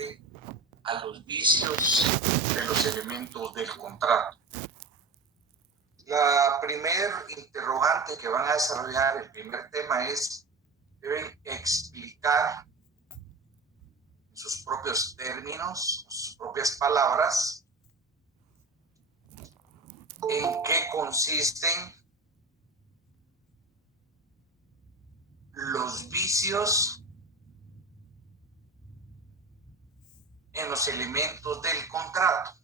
referente a los vicios de los elementos del contrato. La primer interrogante que van a desarrollar, el primer tema es, deben explicar en sus propios términos, en sus propias palabras, en qué consisten los vicios en los elementos del contrato.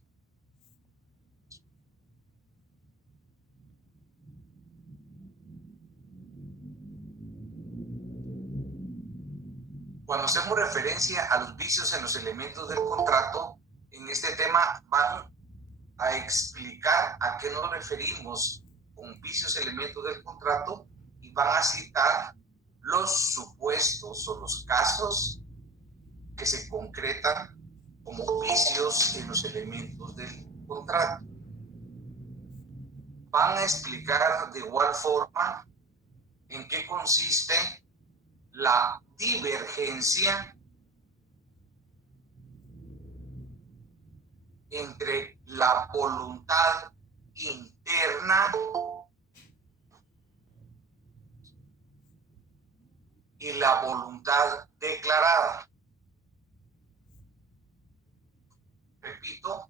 Cuando hacemos referencia a los vicios en los elementos del contrato, en este tema van a explicar a qué nos referimos con vicios elementos del contrato y van a citar los supuestos o los casos que se concretan como vicios en los elementos del contrato. Van a explicar de igual forma en qué consiste la divergencia entre la voluntad interna y la voluntad declarada. Repito,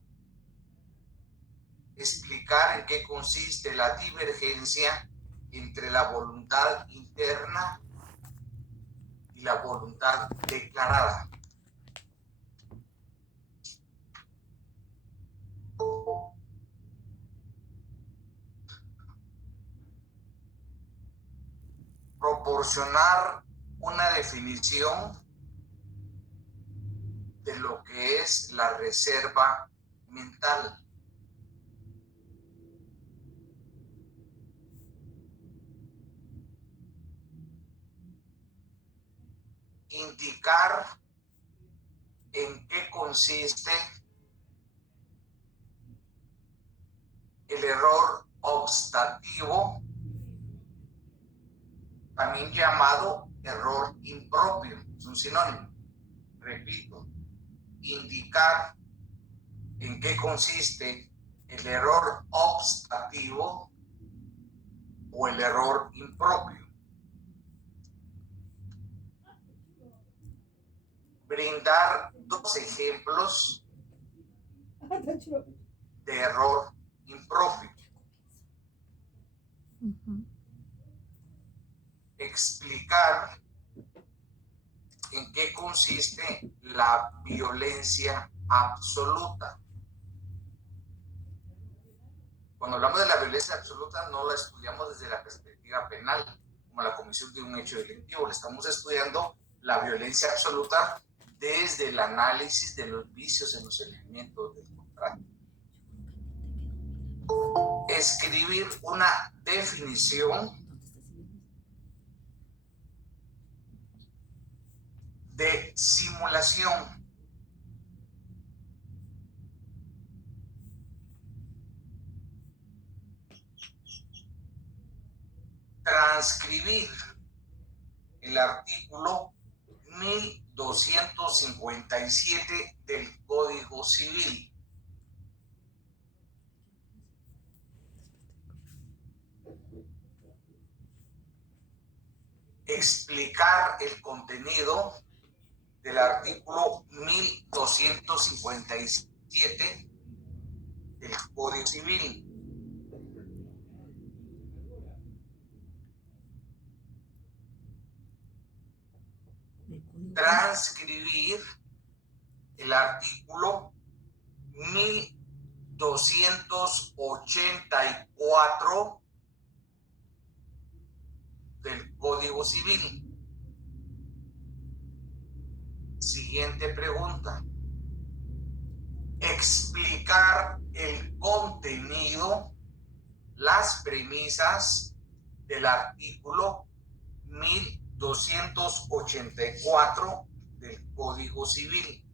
explicar en qué consiste la divergencia entre la voluntad interna y la voluntad declarada. Proporcionar una definición de lo que es la reserva mental. Indicar en qué consiste el error optativo, también llamado error impropio, es un sinónimo. Repito, indicar en qué consiste el error optativo o el error impropio. Brindar dos ejemplos de error impropio. Explicar en qué consiste la violencia absoluta. Cuando hablamos de la violencia absoluta, no la estudiamos desde la perspectiva penal, como la comisión de un hecho delictivo. Le estamos estudiando la violencia absoluta desde el análisis de los vicios en los elementos del contrato. Escribir una definición de simulación. Transcribir el artículo 1257 del Código Civil. Explicar el contenido del artículo 1257 del Código Civil. Transcribir el artículo 1284 del Código Civil. Siguiente pregunta. Explicar el contenido, las premisas del artículo 1284 del Código Civil.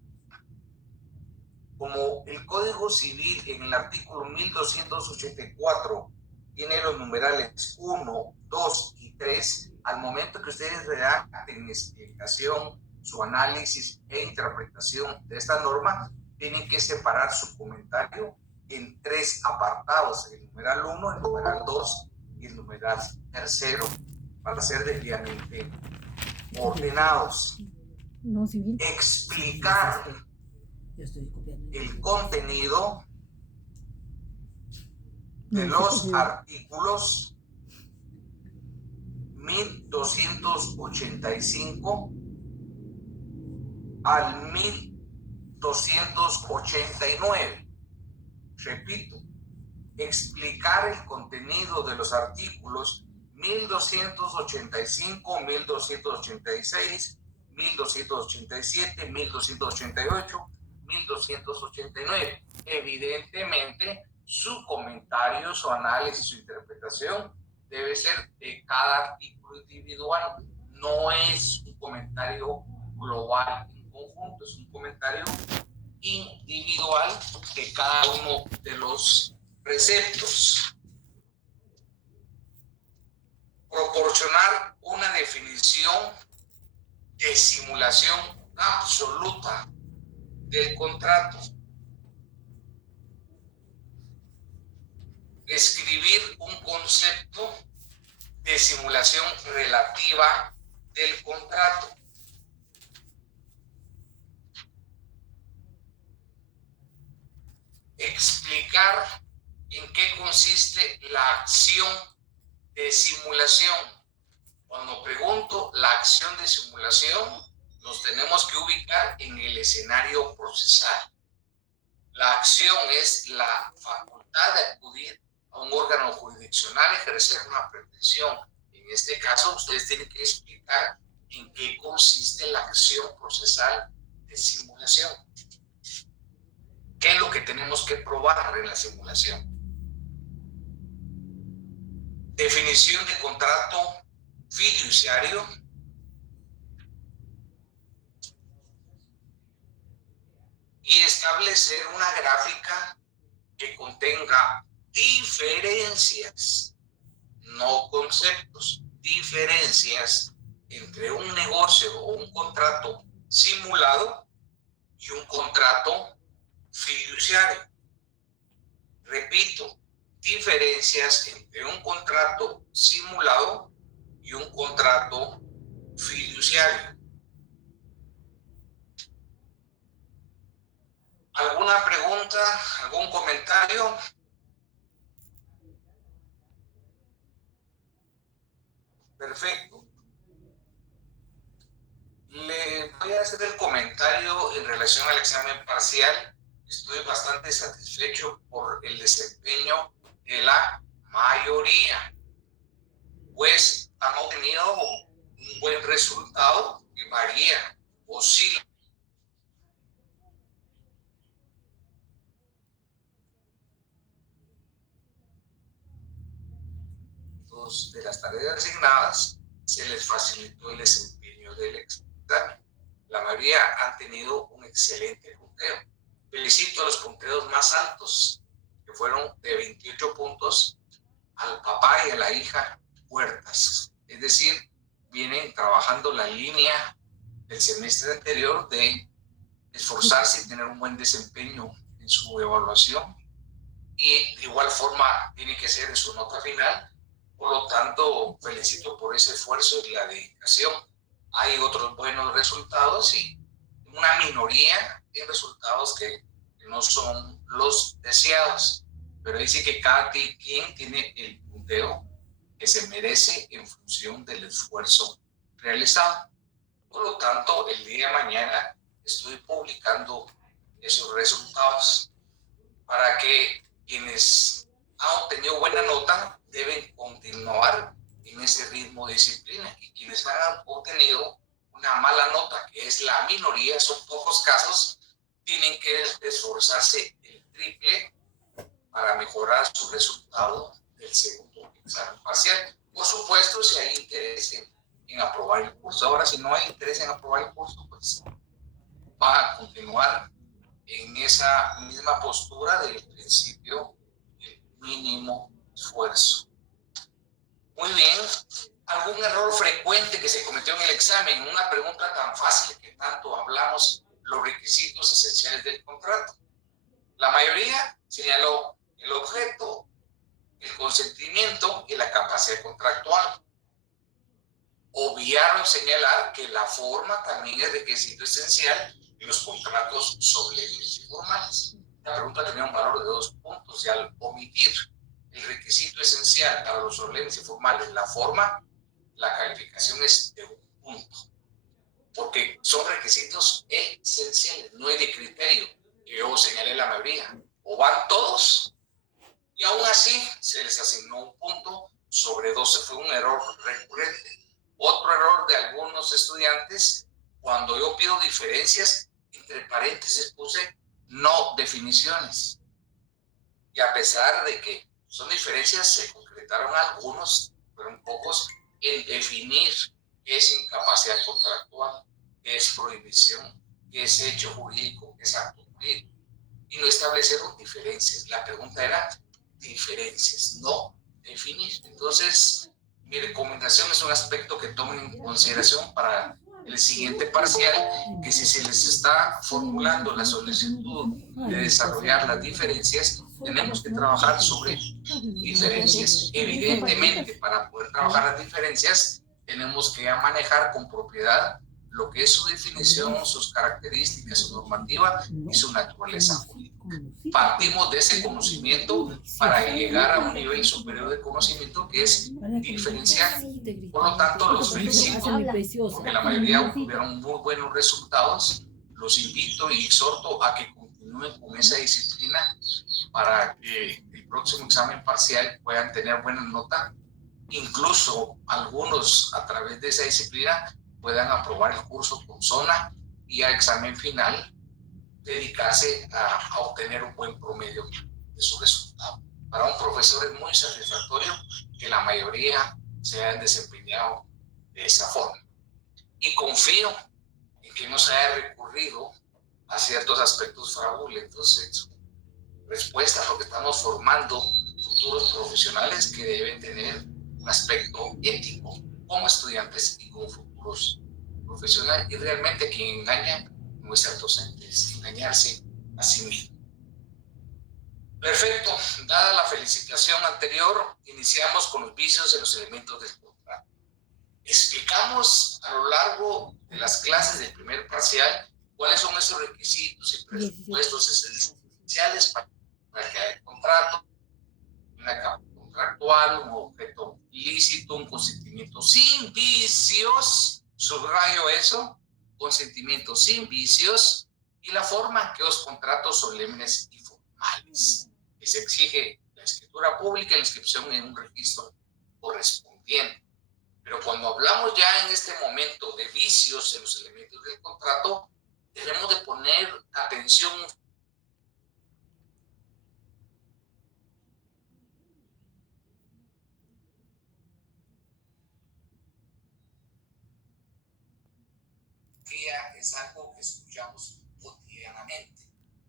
Como el Código Civil en el artículo 1284 tiene los numerales 1, 2 y 3, al momento que ustedes redacten explicación su análisis e interpretación de esta norma, tienen que separar su comentario en 3 apartados: el numeral 1, el numeral 2 y el numeral 3, para ser debidamente ordenados. Explicar el contenido de los artículos 1285 al 1289. Repito, explicar el contenido de los artículos 1285, 1286, 1287, 1288, 1289. Evidentemente, su comentario, su análisis, su interpretación debe ser de cada artículo individual. No es un comentario global en conjunto, es un comentario individual de cada uno de los preceptos. Proporcionar una definición de simulación absoluta del contrato. Escribir un concepto de simulación relativa del contrato. Explicar en qué consiste la acción de simulación. Cuando pregunto la acción de simulación, nos tenemos que ubicar en el escenario procesal. La acción es la facultad de acudir a un órgano jurisdiccional, ejercer una pretensión. En este caso, ustedes tienen que explicar en qué consiste la acción procesal de simulación. ¿Qué es lo que tenemos que probar en la simulación? Definición de contrato fiduciario. Y establecer una gráfica que contenga diferencias, no conceptos, diferencias entre un negocio o un contrato simulado y un contrato fiduciario. Repito, diferencias entre un contrato simulado y un contrato fiduciario. ¿Alguna pregunta? ¿Algún comentario? Perfecto. Le voy a hacer el comentario en relación al examen parcial. Estoy bastante satisfecho por el desempeño de la mayoría, pues han obtenido un buen resultado que varía, oscila. De las tareas asignadas se les facilitó el desempeño del examen. La mayoría han tenido un excelente punteo. Felicito a los punteos más altos, que fueron de 28 puntos al papá y a la hija Huertas. Es decir, vienen trabajando la línea del semestre anterior de esforzarse y tener un buen desempeño en su evaluación, y de igual forma tiene que ser en su nota final. Por lo tanto, felicito por ese esfuerzo y la dedicación. Hay otros buenos resultados y una minoría de resultados que no son los deseados, pero dice que cada quien tiene el punteo que se merece en función del esfuerzo realizado. Por lo tanto, el día de mañana estoy publicando esos resultados para que quienes han obtenido buena nota deben continuar en ese ritmo de disciplina, y quienes han obtenido una mala nota, que es la minoría, son pocos casos, tienen que esforzarse el triple para mejorar su resultado del segundo examen parcial. Por supuesto, si hay interés en aprobar el curso. Ahora, si no hay interés en aprobar el curso, pues va a continuar en esa misma postura del principio del mínimo esfuerzo. Muy bien, algún error frecuente que se cometió en el examen, una pregunta tan fácil que tanto hablamos, los requisitos esenciales del contrato. La mayoría señaló el objeto, el consentimiento y la capacidad contractual. Obviaron señalar que la forma también es requisito esencial en los contratos solemnes y formales. La pregunta tenía un valor de 2 puntos y al omitir el requisito esencial para los solemnes y formales, la forma, la calificación es de 1 punto. Porque son requisitos esenciales, no es de criterio. Yo señalé la mayoría. O van todos, y aún así se les asignó 1 punto sobre 12. Fue un error recurrente. Otro error de algunos estudiantes, cuando yo pido diferencias, entre paréntesis puse no definiciones. Y a pesar de que son diferencias, se concretaron algunos, fueron pocos, en definir qué es incapacidad contractual, qué es prohibición, qué es hecho jurídico, qué es acto jurídico. Y no establecieron diferencias. La pregunta era diferencias, no definir. Entonces, mi recomendación es un aspecto que tomen en consideración para el siguiente parcial, que si se les está formulando la solicitud de desarrollar las diferencias, tenemos que trabajar sobre diferencias. Evidentemente, para poder trabajar las diferencias, tenemos que manejar con propiedad lo que es su definición, sus características, su normativa y su naturaleza jurídica. Partimos de ese conocimiento para llegar a un nivel superior de conocimiento que es diferenciar. Por lo tanto, los felicito porque la mayoría tuvieron muy buenos resultados. Los invito y exhorto a que continúen con esa disciplina para que el próximo examen parcial puedan tener buena nota. Incluso algunos a través de esa disciplina puedan aprobar el curso con zona y al examen final dedicarse a obtener un buen promedio de su resultado. Para un profesor es muy satisfactorio que la mayoría se hayan desempeñado de esa forma. Y confío en que no se haya recurrido a ciertos aspectos fraudulentos en su respuesta, porque estamos formando futuros profesionales que deben tener un aspecto ético como estudiantes y como futuros profesionales. Y realmente quien engaña no es el docente, es engañarse a sí mismo. Perfecto, dada la felicitación anterior, iniciamos con los vicios en los elementos del contrato. Explicamos a lo largo de las clases del primer parcial cuáles son esos requisitos y presupuestos esenciales para que haya contrato, una capa contractual, un objeto ilícito, un consentimiento sin vicios, subrayo eso, consentimiento sin vicios, y la forma en que los contratos solemnes y formales, que se exige la escritura pública y la inscripción en un registro correspondiente. Pero cuando hablamos ya en este momento de vicios en los elementos del contrato, debemos de poner atención es algo que escuchamos cotidianamente.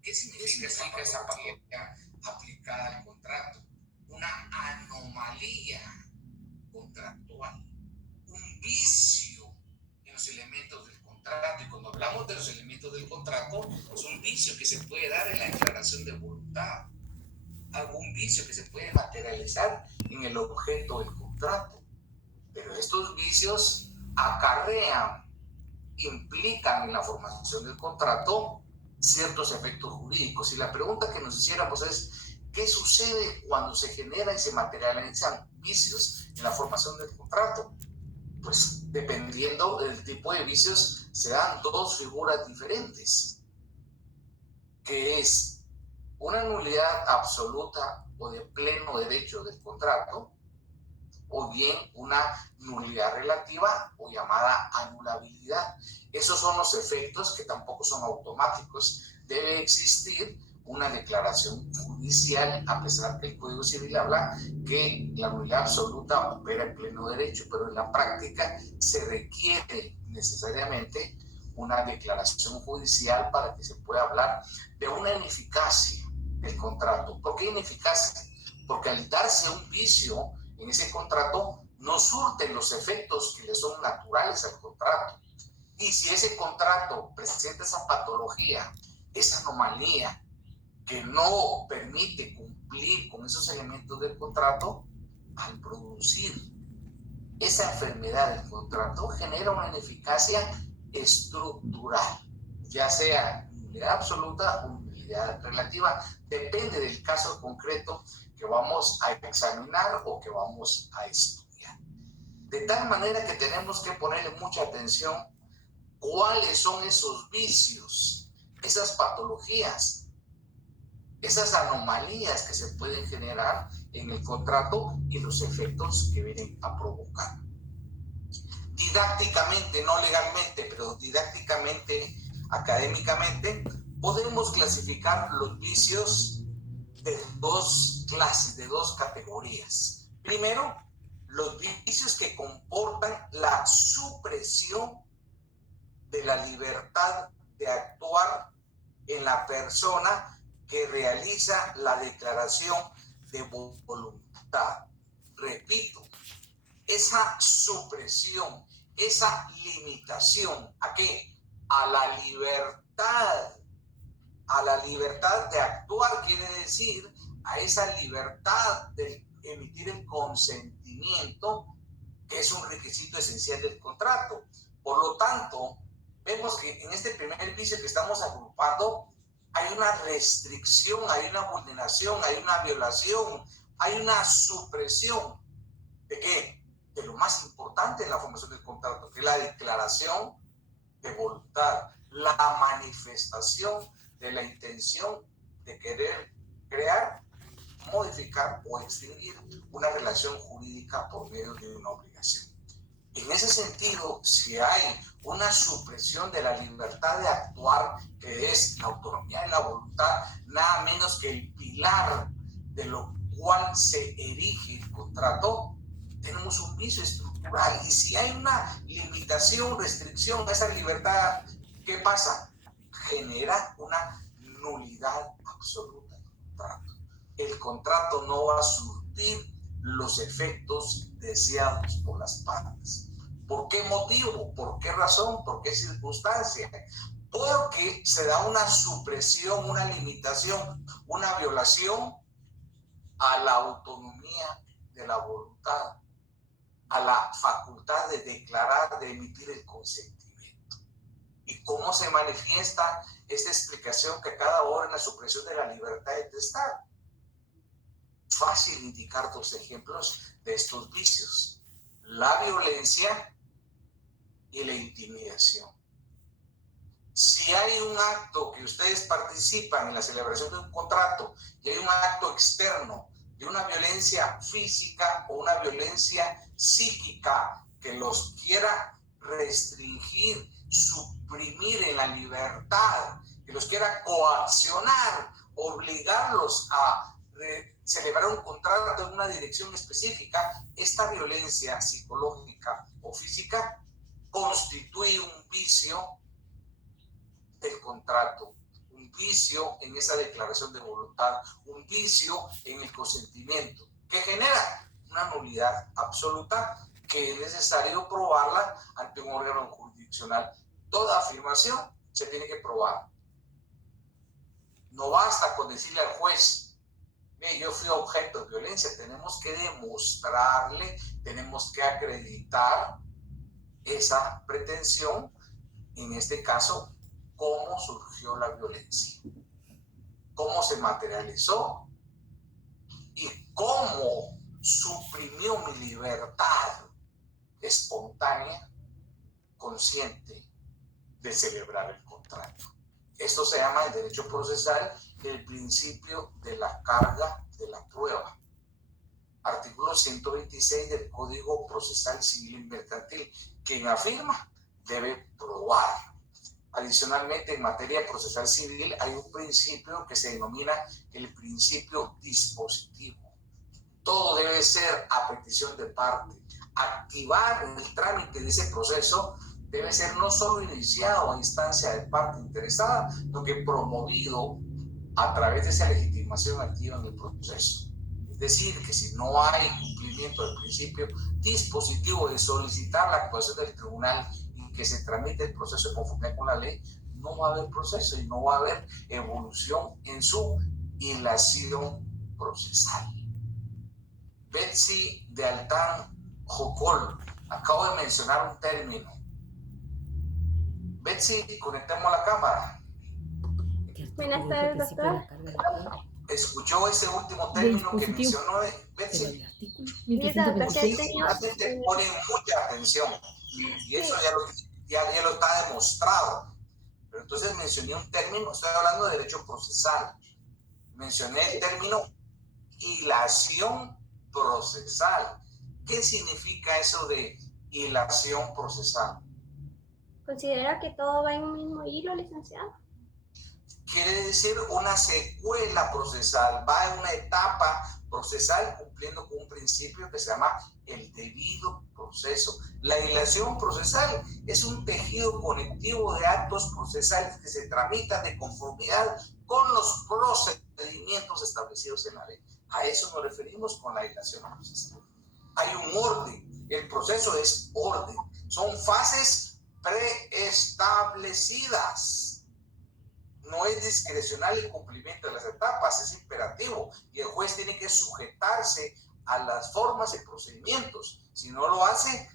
¿Qué significa esa palabra aplicada al contrato? Una anomalía contractual, un vicio en los elementos del contrato. Y cuando hablamos de los elementos del contrato, es un vicio que se puede dar en la declaración de voluntad, algún vicio que se puede materializar en el objeto del contrato. Pero estos vicios acarrean, implican en la formación del contrato ciertos efectos jurídicos. Y la pregunta que nos hiciéramos es, ¿qué sucede cuando se generan y se materializan vicios en la formación del contrato? Pues dependiendo del tipo de vicios, se dan 2 figuras diferentes, que es una nulidad absoluta o de pleno derecho del contrato, o bien una nulidad relativa o llamada anulabilidad. Esos son los efectos que tampoco son automáticos. Debe existir una declaración judicial, a pesar que el Código Civil habla que la nulidad absoluta opera en pleno derecho, pero en la práctica se requiere necesariamente una declaración judicial para que se pueda hablar de una ineficacia del contrato. ¿Por qué ineficacia? Porque al darse un vicio en ese contrato no surten los efectos que le son naturales al contrato. Y si ese contrato presenta esa patología, esa anomalía que no permite cumplir con esos elementos del contrato, al producir esa enfermedad del contrato genera una ineficacia estructural, ya sea nulidad absoluta o nulidad relativa, depende del caso concreto que vamos a examinar o que vamos a estudiar. De tal manera que tenemos que ponerle mucha atención cuáles son esos vicios, esas patologías, esas anomalías que se pueden generar en el contrato y los efectos que vienen a provocar. Didácticamente, no legalmente, pero didácticamente, académicamente, podemos clasificar los vicios de dos clases, de dos categorías. Primero, los vicios que comportan la supresión de la libertad de actuar en la persona que realiza la declaración de voluntad. Repito, esa supresión, esa limitación, ¿a qué? A la libertad de actuar, quiere decir a esa libertad de emitir el consentimiento, que es un requisito esencial del contrato. Por lo tanto, vemos que en este primer vicio que estamos agrupando hay una restricción, hay una vulneración, hay una violación, hay una supresión. ¿De qué? De lo más importante en la formación del contrato, que es la declaración de voluntad, la manifestación de la intención de querer crear, modificar o extinguir una relación jurídica por medio de una obligación. En ese sentido, si hay una supresión de la libertad de actuar, que es la autonomía y la voluntad, nada menos que el pilar de lo cual se erige el contrato, tenemos un vicio estructural. Y si hay una limitación, restricción a esa libertad, ¿qué pasa? Genera una nulidad absoluta del contrato. El contrato no va a surtir los efectos deseados por las partes. ¿Por qué motivo? ¿Por qué razón? ¿Por qué circunstancia? Porque se da una supresión, una limitación, una violación a la autonomía de la voluntad, a la facultad de declarar, de emitir el consentimiento. ¿Y cómo se manifiesta esta explicación que cada hora en la supresión de la libertad de testar? Fácil indicar dos ejemplos de estos vicios: la violencia y la intimidación. Si hay un acto que ustedes participan en la celebración de un contrato y hay un acto externo de una violencia física o una violencia psíquica que los quiera restringir, suprimir en la libertad, que los quiera coaccionar, obligarlos a celebrar un contrato en una dirección específica, esta violencia psicológica o física constituye un vicio del contrato, un vicio en esa declaración de voluntad, un vicio en el consentimiento, que genera una nulidad absoluta que es necesario probarla ante un órgano jurisdiccional. Toda afirmación se tiene que probar. No basta con decirle al juez: yo fui objeto de violencia. Tenemos que demostrarle, tenemos que acreditar esa pretensión, en este caso, cómo surgió la violencia, cómo se materializó y cómo suprimió mi libertad espontánea, consciente de celebrar el contrato. Esto se llama en derecho procesal el principio de la carga de la prueba. Artículo 126 del Código Procesal Civil y Mercantil. Quien afirma debe probar. Adicionalmente, en materia procesal civil hay un principio que se denomina el principio dispositivo. Todo debe ser a petición de parte. Activar el trámite de ese proceso debe ser no solo iniciado a instancia de parte interesada, sino que promovido a través de esa legitimación activa en el proceso. Es decir que si no hay cumplimiento del principio dispositivo de solicitar la actuación del tribunal y que se tramite el proceso de conformidad con la ley, no va a haber proceso y no va a haber evolución en su ilación procesal. Betsy de Altán Jocol, acabo de mencionar un término. Betsy, conectemos la cámara. Buenas tardes, doctor. ¿Escuchó ese último término que mencionó Betsy? Realmente ponen mucha atención y eso ya lo está demostrado. Pero entonces mencioné un término, estoy hablando de derecho procesal. Mencioné el término hilación procesal. ¿Qué significa eso de hilación procesal? ¿Considera que todo va en un mismo hilo, licenciado? Quiere decir una secuela procesal, va en una etapa procesal cumpliendo con un principio que se llama el debido proceso. La hilación procesal es un tejido conectivo de actos procesales que se tramitan de conformidad con los procedimientos establecidos en la ley. A eso nos referimos con la hilación procesal. Hay un orden, el proceso es orden, son fases preestablecidas. No es discrecional el cumplimiento de las etapas, es imperativo y el juez tiene que sujetarse a las formas y procedimientos. Si no lo hace,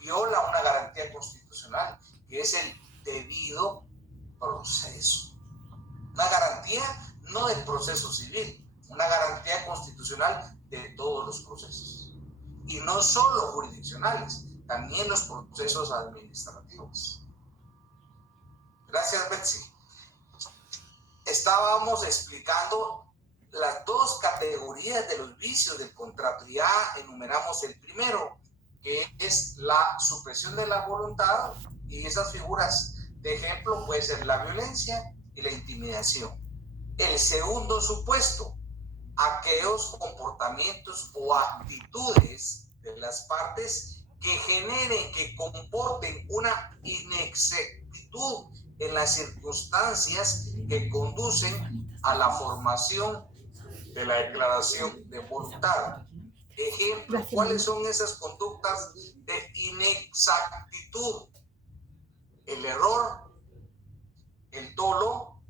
viola una garantía constitucional, que es el debido proceso. Una garantía no del proceso civil, una garantía constitucional de todos los procesos. Y no solo jurisdiccionales, también los procesos administrativos. Gracias, Betsy. Estábamos explicando las dos categorías de los vicios del contrato. Ya enumeramos el primero, que es la supresión de la voluntad, y esas figuras de ejemplo puede ser la violencia y la intimidación. El segundo supuesto, aquellos comportamientos o actitudes de las partes que generen, que comporten una inexactitud en las circunstancias que conducen a la formación de la declaración de voluntad. Ejemplo, ¿cuáles son esas conductas de inexactitud? El error, el dolo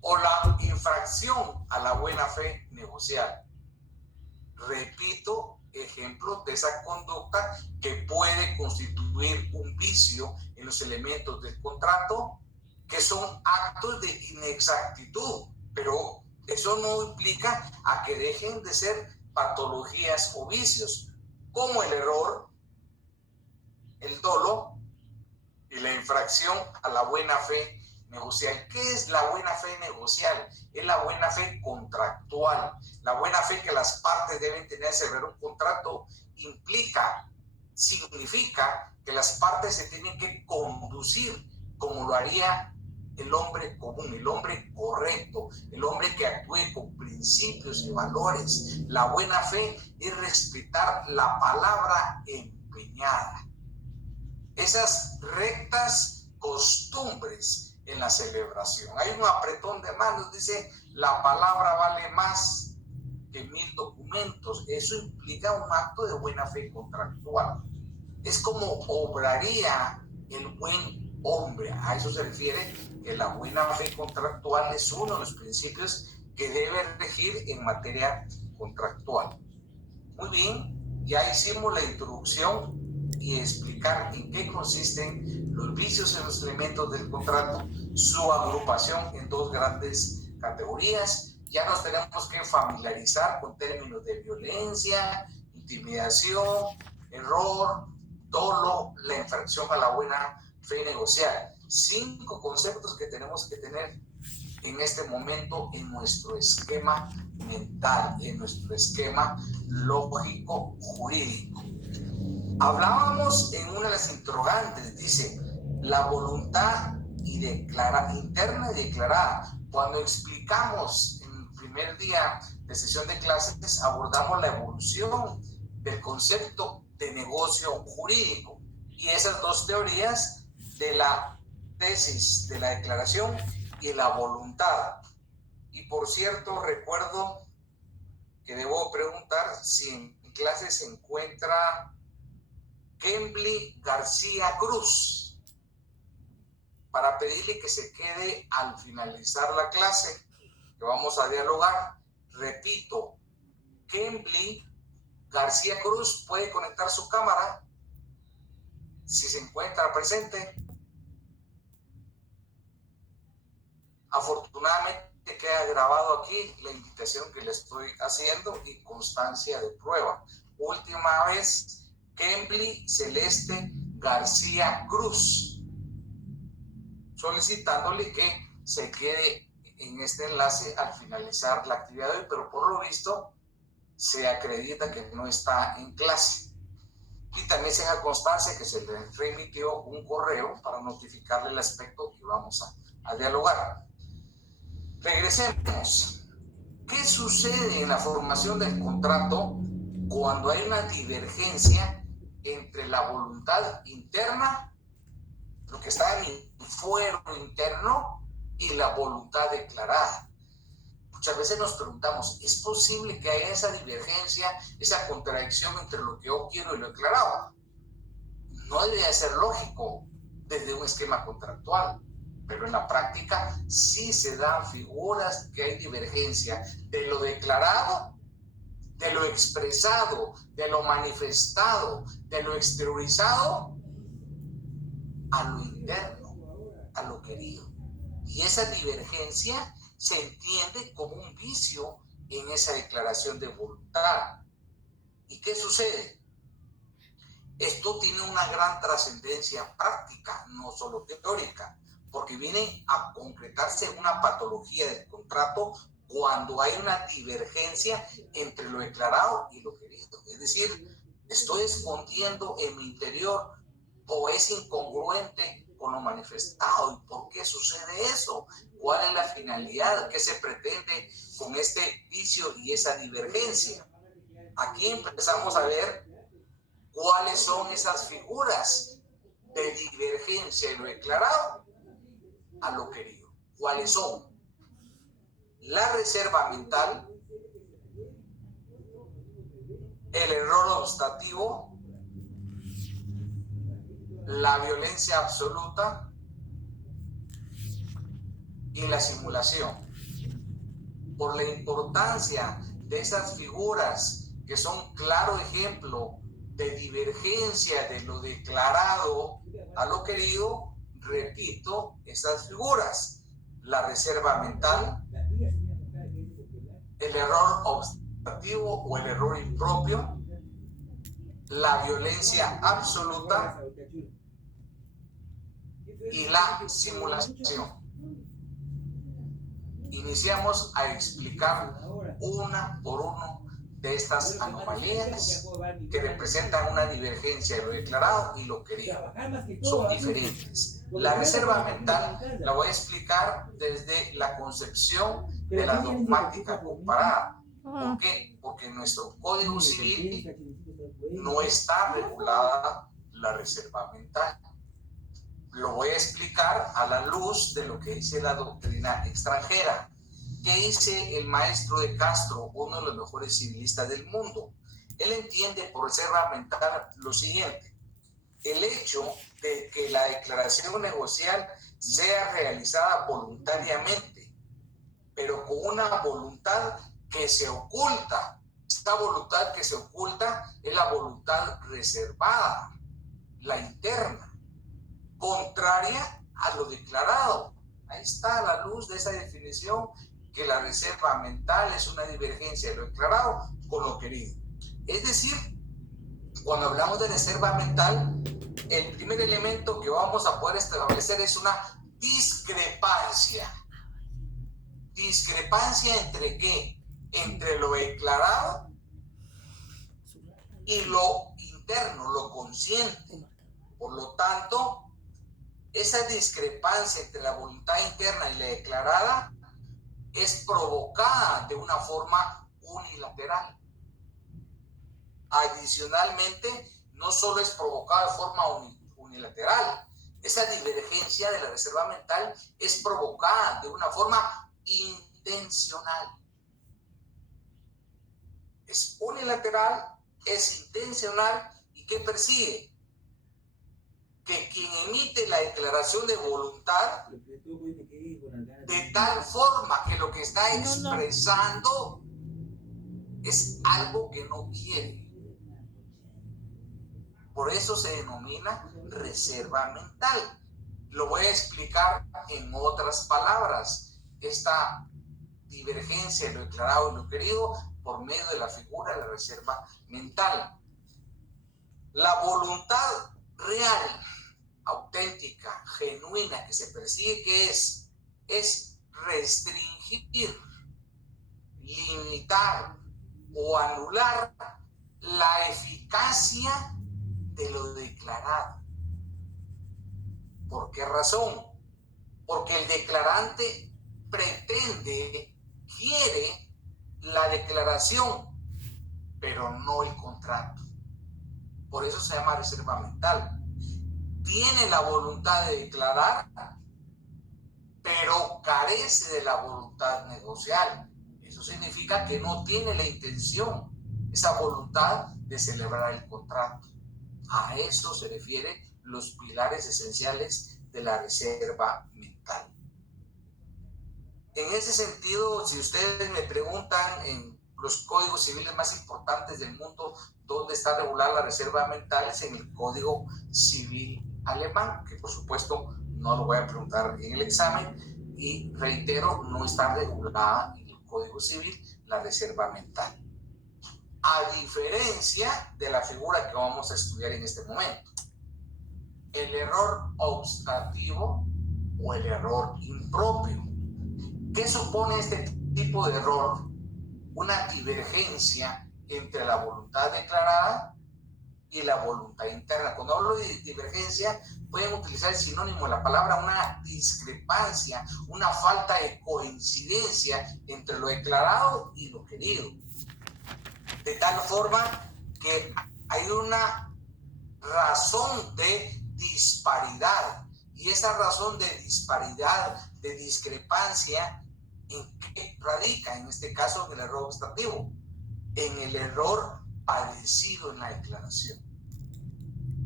o la infracción a la buena fe negocial. Repito, ejemplos de esa conducta que puede constituir un vicio en los elementos del contrato, que son actos de inexactitud, pero eso no implica a que dejen de ser patologías o vicios, como el error, el dolo y la infracción a la buena fe negocial. ¿Qué es la buena fe negocial? Es la buena fe contractual. La buena fe que las partes deben tener sobre un contrato significa que las partes se tienen que conducir como lo haría el hombre común, el hombre correcto, el hombre que actúe con principios y valores. La buena fe es respetar la palabra empeñada. Esas rectas costumbres en la celebración. Hay un apretón de manos, dice, la palabra vale más que 1000 documentos. Eso implica un acto de buena fe contractual. Es como obraría el buen hombre. A eso se refiere que la buena fe contractual es uno de los principios que debe regir en materia contractual. Muy bien, ya hicimos la introducción y explicar en qué consisten los vicios en los elementos del contrato, su agrupación en dos grandes categorías. Ya nos tenemos que familiarizar con términos de violencia, intimidación, error, dolo, la infracción a la buena fe negocial. 5 conceptos que tenemos que tener en este momento en nuestro esquema mental, en nuestro esquema lógico jurídico. Hablábamos en una de las interrogantes, dice, la voluntad interna y declarada. Cuando explicamos en el primer día de sesión de clases, abordamos la evolución del concepto de negocio jurídico y esas dos teorías de la tesis de la declaración y la voluntad. Y por cierto, recuerdo que debo preguntar si en clase se encuentra Kembly García Cruz, para pedirle que se quede al finalizar la clase, que vamos a dialogar. Repito, Kembly García Cruz puede conectar su cámara si se encuentra presente. Afortunadamente queda grabado aquí la invitación que le estoy haciendo y constancia de prueba. Última vez, Kembly Celeste García Cruz, solicitándole que se quede en este enlace al finalizar la actividad de hoy, pero por lo visto se acredita que no está en clase. Y también se deja constancia que se le remitió un correo para notificarle el aspecto que vamos a dialogar. Regresemos. ¿Qué sucede en la formación del contrato cuando hay una divergencia entre la voluntad interna, lo que está en el fuero interno, y la voluntad declarada? Muchas veces nos preguntamos, ¿es posible que haya esa divergencia, esa contradicción entre lo que yo quiero y lo declarado? No debería ser lógico desde un esquema contractual, pero en la práctica sí se dan figuras que hay divergencia de lo declarado, de lo expresado, de lo manifestado, de lo exteriorizado a lo interno, a lo querido. Y esa divergencia se entiende como un vicio en esa declaración de voluntad. ¿Y qué sucede? Esto tiene una gran trascendencia práctica, no solo teórica, porque viene a concretarse una patología del contrato cuando hay una divergencia entre lo declarado y lo querido. Es decir, estoy escondiendo en mi interior o es incongruente con lo manifestado. ¿Y por qué sucede eso? ¿Cuál es la finalidad? ¿Qué se pretende con este vicio y esa divergencia? Aquí empezamos a ver cuáles son esas figuras de divergencia de lo declarado a lo querido. ¿Cuáles son? La reserva mental, el error obstativo, la violencia absoluta y la simulación. Por la importancia de esas figuras que son claro ejemplo de divergencia de lo declarado a lo querido, repito esas figuras: la reserva mental, el error obstativo o el error impropio, la violencia absoluta y la simulación. Iniciamos a explicar una por uno de estas anomalías que representan una divergencia de lo declarado y lo querido. Son diferentes. La reserva mental la voy a explicar desde la concepción de la dogmática comparada. ¿Por qué? Porque en nuestro Código Civil no está regulada la reserva mental. Lo voy a explicar a la luz de lo que dice la doctrina extranjera. ¿Qué dice el maestro de Castro, uno de los mejores civilistas del mundo? Él entiende por reserva mental lo siguiente: el hecho de que la declaración negocial sea realizada voluntariamente, pero con una voluntad que se oculta. Esta voluntad que se oculta es la voluntad reservada, la interna, contraria a lo declarado. Ahí está, a la luz de esa definición, que la reserva mental es una divergencia de lo declarado con lo querido. Es decir, cuando hablamos de reserva mental, el primer elemento que vamos a poder establecer es una discrepancia. ¿Discrepancia entre qué? Entre lo declarado y lo interno, lo consciente. Por lo tanto, esa discrepancia entre la voluntad interna y la declarada es provocada de una forma unilateral. Adicionalmente, no solo es provocada de forma unilateral, esa divergencia de la reserva mental es provocada de una forma intencional. es unilateral, es intencional y ¿qué persigue? Que quien emite la declaración de voluntad de tal forma que lo que está expresando es algo que no quiere. Por eso se denomina reserva mental. Lo voy a explicar en otras palabras. Esta divergencia de lo declarado y lo querido por medio de la figura de la reserva mental. La voluntad real, auténtica, genuina que se persigue, ¿qué es? Es restringir, limitar o anular la eficacia de lo declarado. ¿Por qué razón? Porque el declarante pretende, quiere la declaración, pero no el contrato. Por eso se llama reserva mental. Tiene la voluntad de declarar, pero carece de la voluntad negocial. Eso significa que no tiene la intención, esa voluntad de celebrar el contrato. A eso se refieren los pilares esenciales de la reserva mental. En ese sentido, si ustedes me preguntan en los códigos civiles más importantes del mundo, ¿dónde está regulada la reserva mental? Es en el Código Civil alemán, que por supuesto no lo voy a preguntar en el examen, y reitero, no está regulada en el Código Civil la reserva mental. A diferencia de la figura que vamos a estudiar en este momento, el error obstativo o el error impropio. ¿Qué supone este tipo de error? Una divergencia entre la voluntad declarada y la voluntad interna. Cuando hablo de divergencia, pueden utilizar el sinónimo de la palabra, una discrepancia, una falta de coincidencia entre lo declarado y lo querido. De tal forma que hay una razón de disparidad. Y esa razón de disparidad, de discrepancia, ¿en qué radica? En este caso, en el error obstativo, en el error padecido en la declaración.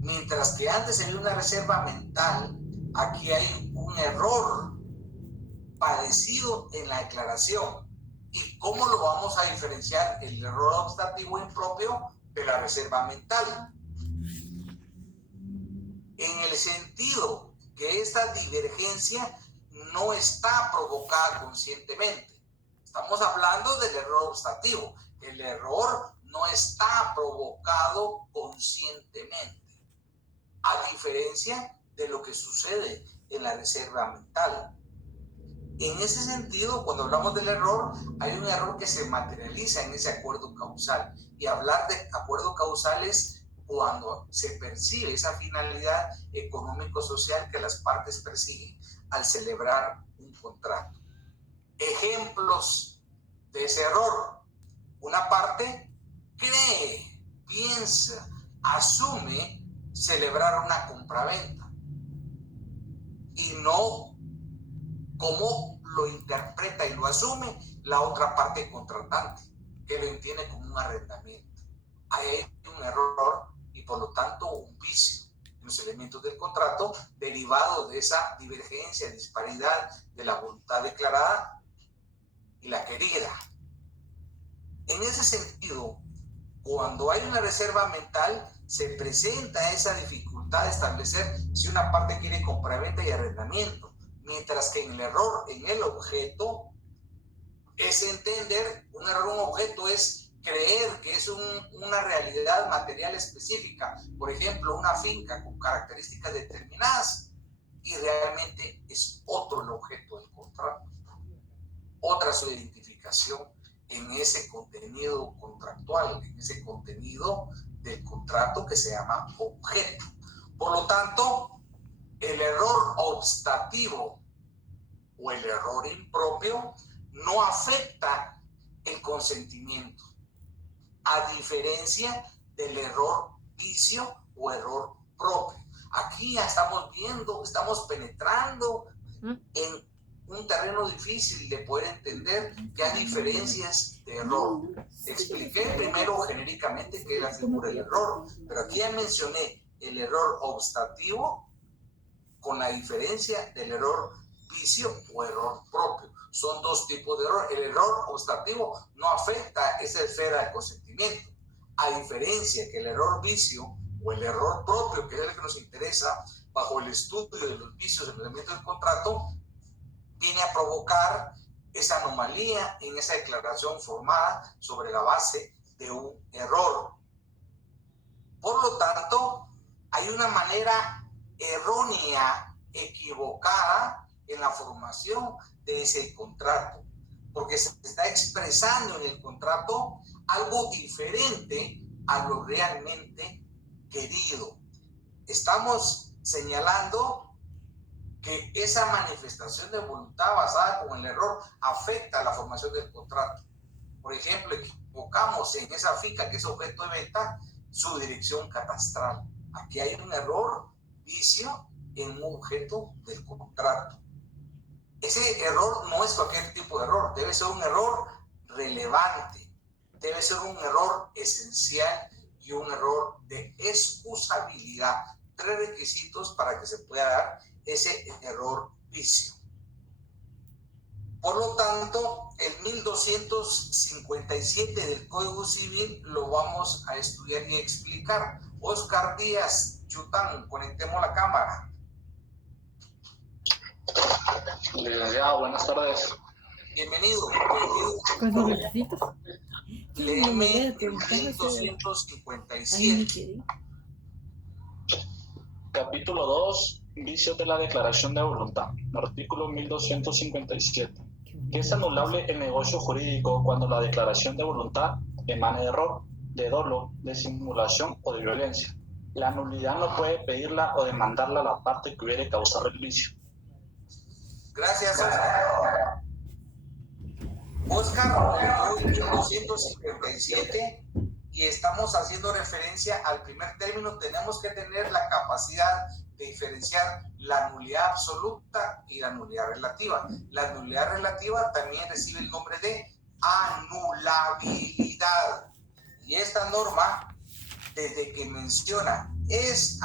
Mientras que antes había una reserva mental, aquí hay un error padecido en la declaración. ¿Y cómo lo vamos a diferenciar el error obstativo impropio de la reserva mental? En el sentido que esta divergencia no está provocada conscientemente. Estamos hablando del error obstativo. El error no está provocado conscientemente, a diferencia de lo que sucede en la reserva mental. En ese sentido, cuando hablamos del error, hay un error que se materializa en ese acuerdo causal. Y hablar de acuerdo causal es cuando se percibe esa finalidad económico-social que las partes persiguen al celebrar un contrato. Ejemplos de ese error. Una parte cree, piensa, asume celebrar una compraventa y no como lo interpreta y lo asume la otra parte contratante, que lo entiende como un arrendamiento. Hay un error y por lo tanto un vicio en los elementos del contrato derivado de esa divergencia, disparidad de la voluntad declarada y la querida. En ese sentido, cuando hay una reserva mental, se presenta esa dificultad de establecer si una parte quiere compraventa y arrendamiento, mientras que en el error, en el objeto, es entender, un error en un objeto es creer que es una realidad material específica, por ejemplo, una finca con características determinadas, y realmente es otro el objeto del contrato, otra su identificación en ese contenido contractual, en ese contenido del contrato que se llama objeto. Por lo tanto, el error obstativo o el error impropio no afecta el consentimiento, a diferencia del error vicio o error propio. Aquí ya estamos viendo, estamos penetrando en un terreno difícil de poder entender que hay diferencias de error. Expliqué primero genéricamente qué es la figura del error, pero aquí ya mencioné el error obstativo con la diferencia del error vicio o error propio. Son dos tipos de error. El error obstativo no afecta esa esfera de consentimiento, a diferencia que el error vicio o el error propio, que es el que nos interesa bajo el estudio de los vicios en el elemento del contrato, viene a provocar esa anomalía en esa declaración formada sobre la base de un error. Por lo tanto, hay una manera errónea, equivocada en la formación de ese contrato, porque se está expresando en el contrato algo diferente a lo realmente querido. Estamos señalando que esa manifestación de voluntad basada con el error afecta la formación del contrato. Por ejemplo, equivocamos en esa finca que es objeto de venta su dirección catastral. Aquí hay un error vicio en un objeto del contrato. Ese error no es cualquier tipo de error, debe ser un error relevante, debe ser un error esencial y un error de excusabilidad. 3 requisitos para que se pueda dar ese error vicio. Por lo tanto, el 1257 del Código Civil lo vamos a estudiar y explicar. Oscar Díaz Chután, conectemos la cámara. Licenciado, buenas tardes. Bienvenido. Con los requisitos. Léeme el 1257. Capítulo 2. Vicios de la declaración de voluntad. Artículo 1257. Que es anulable el negocio jurídico cuando la declaración de voluntad emane de error, de dolo, de simulación o de violencia. La nulidad no puede pedirla o demandarla a la parte que hubiere causado el vicio. Gracias, Oscar. Oscar, hoy 1257 y estamos haciendo referencia al primer término. Tenemos que tener la capacidad de diferenciar la nulidad absoluta y la nulidad relativa. La nulidad relativa también recibe el nombre de anulabilidad. Y esta norma, desde que menciona es